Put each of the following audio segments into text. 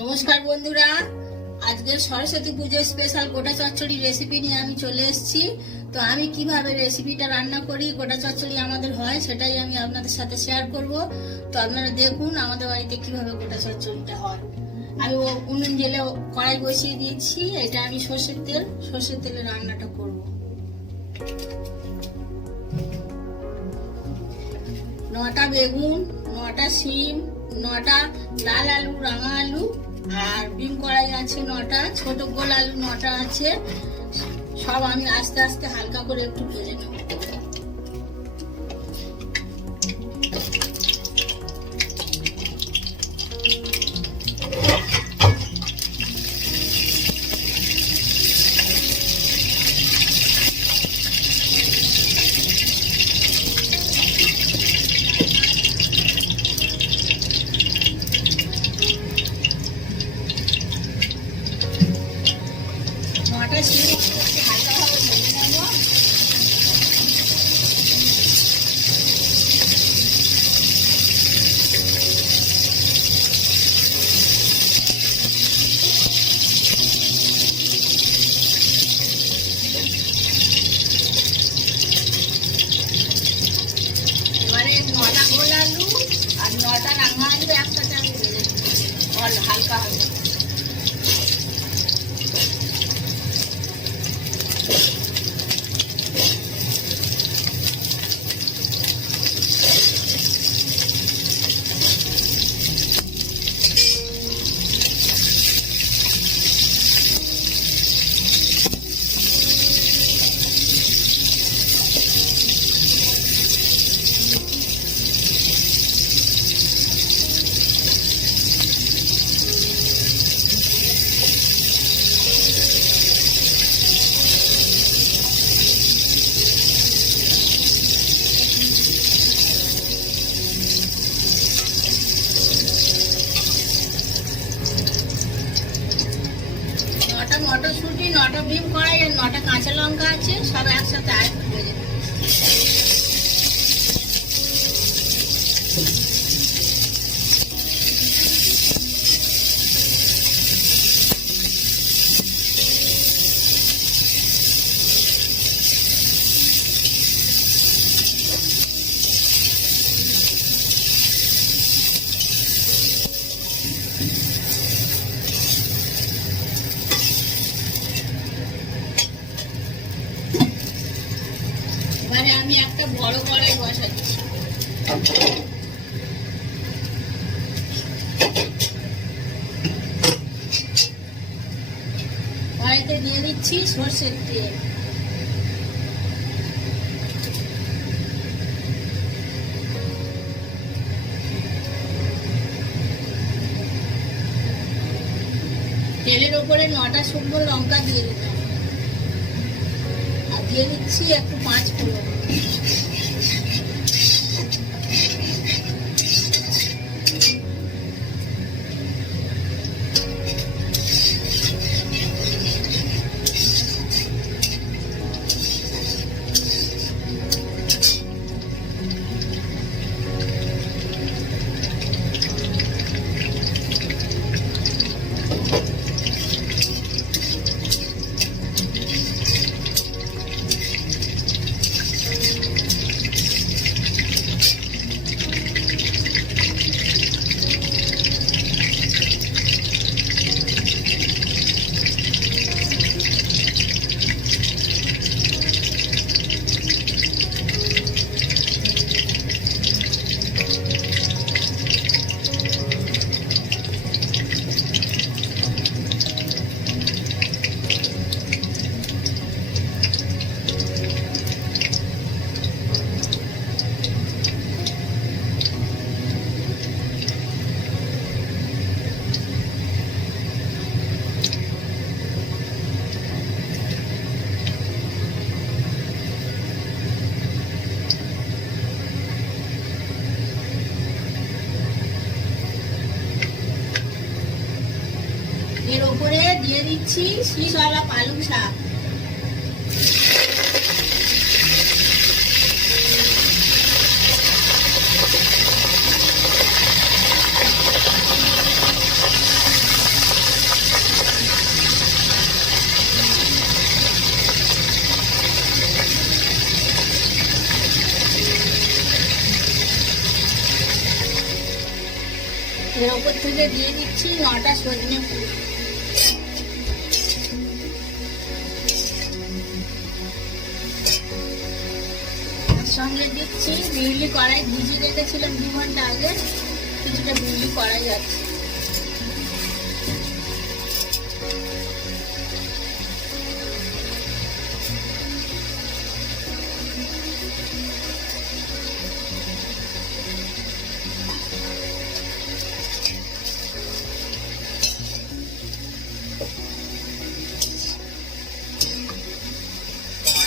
নমস্কার বন্ধুরা, আজকে সরস্বতী পুজোর স্পেশাল গোটা চচ্চড়ি রেসিপি নিয়ে আমি চলে এসেছি। তো আমি কিভাবে রেসিপিটা রান্না করি, গোটা চচ্চড়ি আমাদের হয়, সেটাই আমি আপনাদের সাথে শেয়ার করব। তো আপনারা দেখুন আমাদের বাড়িতে কিভাবে গোটা চচ্চড়িটা হয়। আমি উনুন জেলে কড়াই বসিয়ে দিয়েছি। এটা আমি সর্ষের তেলে রান্নাটা করব। 9টা বেগুন, 9টা শিম, 9টা লাল আলু, রাঙা আলু, আর বিম কড়াই আছে 9টা, ছোট গোল আলু 9টা আছে। সব আমি আস্তে আস্তে হালকা করে একটু ভেজে নেব। হালকা হবে। মটরশুঁটি, 9টা বিম কড়াই আর 9টা কাঁচা লঙ্কা আছে, সব একসাথে আরেকটু ভেজে নেব। এবারে আমি একটা বড় কড়াই বসাচ্ছি। কড়াইতে দিয়ে দিচ্ছি সর্ষের তেল। তেলের উপরে 9টা শুকনো লঙ্কা দিয়ে দিলাম, আর দিয়ে দিচ্ছি একটু 5 ফোড়ন। এর উপরে দিয়ে দিচ্ছি শীষওয়ালা পালং শাক। এর উপর থেকে দিয়ে দিচ্ছি 9টা সজনে ফুল। সঙ্গে দিচ্ছি বিউলি কড়াই ভিজিয়ে রেখেছিলাম 2 ঘন্টা আগে, কিছুটা বিউলি কড়াই আছে।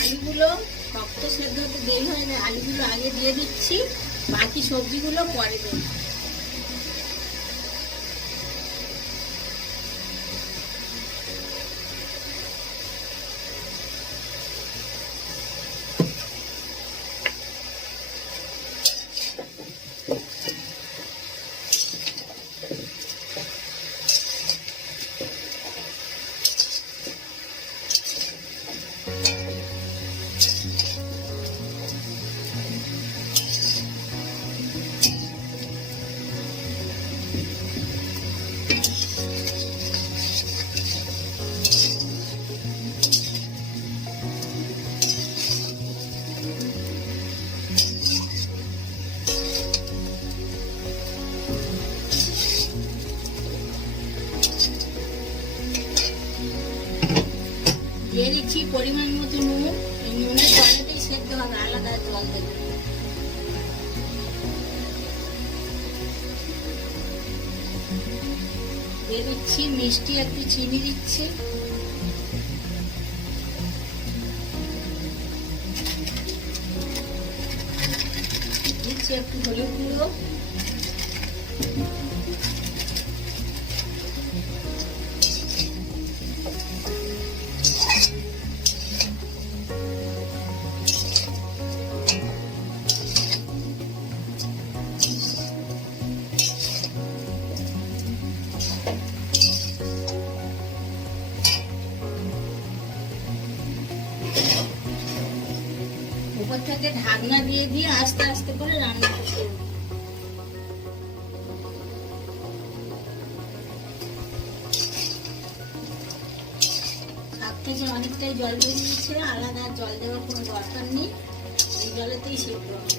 আলুগুলো শক্ত সেদ্ধ হতে দেরি হয় না, আলুগুলো আগে দিয়ে দিচ্ছি, বাকি সবজিগুলো পরে দেব। দিয়ে দিচ্ছি পরিমাণ মতো নুন। এই নুনের জলেতেই সেদ্ধ হবে, আলাদা জল দেবে। দিয়ে দিচ্ছি মিষ্টি, একটু চিনি দিচ্ছি, দিচ্ছি একটু হলুদ গুঁড়ো, উপর থেকে ঢাকনা দিয়ে দিয়ে আস্তে আস্তে করে রান্না করতে হবে। শাক থেকে অনেকটাই জল বেরিয়েছে, আলাদা জল দেওয়ার কোনো দরকার নেই, এই জলেতেই সেদ্ধ হবে।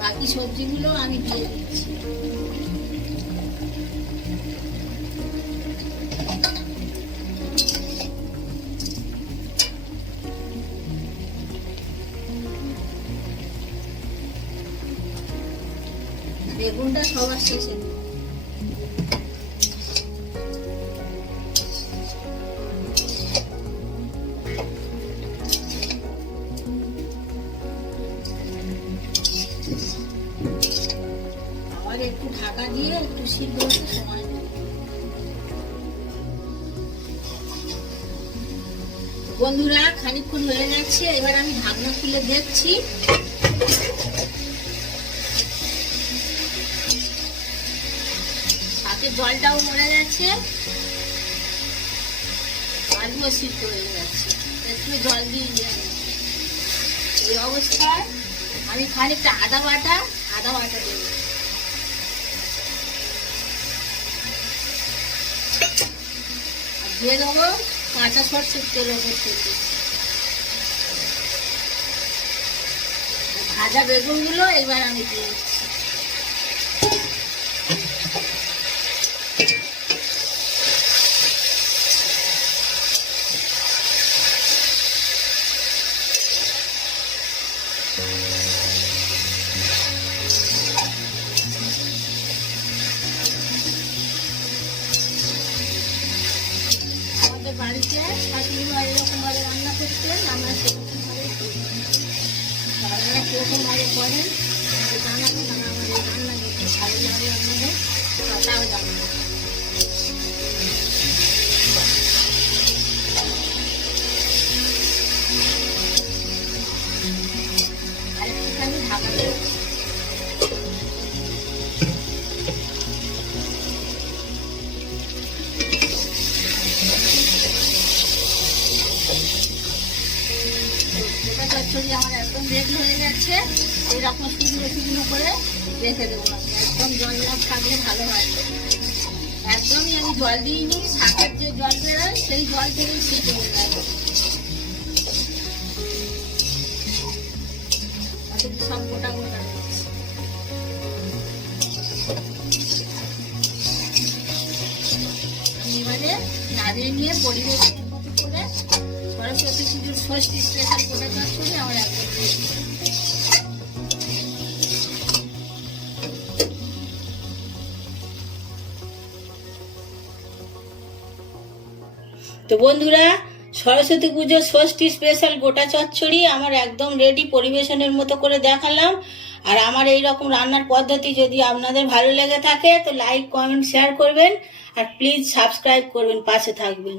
বাকি সবজিগুলো আমি দিয়ে দিচ্ছি। বেগুনটা সবার শেষে দিই। আবার একটু ঢাকা দিয়ে একটু সিদ্ধ হতে সময় দেব। বন্ধুরা খানিকক্ষণ হয়ে গেছে, এবার আমি ঢাকনা খুলে দেখছি। জলটাও মরে গেছে, আলুও সিদ্ধ হয়ে গেছে, একটু জল দিয়ে দিলাম। এই অবস্থায় আমি খানিকটা আদা বাটা দেব। দিয়ে দেবো কাঁচা সরষের তেল ওপর থেকে। ভাজা বেগুনগুলো এবার আমি দিয়ে দিচ্ছি। বাড়িতে শাশুড়িমা এরকম ভাবে রান্না করতেন, আমরা সেরকম ভাবে করি। আপনারা কিরকম ভাবে করেন জানাবেন, আমার এই রান্না দেখতে ভালো লাগে আপনাদের, তাও জানাবেন। আর একটুখানি ঢাকা দিচ্ছি। চচ্চড়ি আমার একদম যাচ্ছে এইরকম শুকনো শুকনো করে রেখে দেবো। আমি একদম জল না থাকলে ভালো হয় না, একদমই আমি জল দিইনি, শাকের যে জল বেরোয় সেই জল থেকেই সিদ্ধ হয়ে যাবে। সব গোটা গোটা রয়েছে। আমি এবারে নামিয়ে নিয়ে পরিবেশনের মতো করে সরস্বতী পুজোর ষষ্ঠী স্পেশাল গোটা চচ্চড়ি আমার একদম রেডি। তো বন্ধুরা, সরস্বতী পুজোর ষষ্ঠী স্পেশাল গোটা চচ্চড়ি আমার একদম রেডি, পরিবেশনের মতো করে দেখালাম। আর আমার এই রকম রান্নার পদ্ধতি যদি আপনাদের ভালো লেগে থাকে তো লাইক, কমেন্ট, শেয়ার করবেন আর প্লিজ সাবস্ক্রাইব করবেন, পাশে থাকবেন।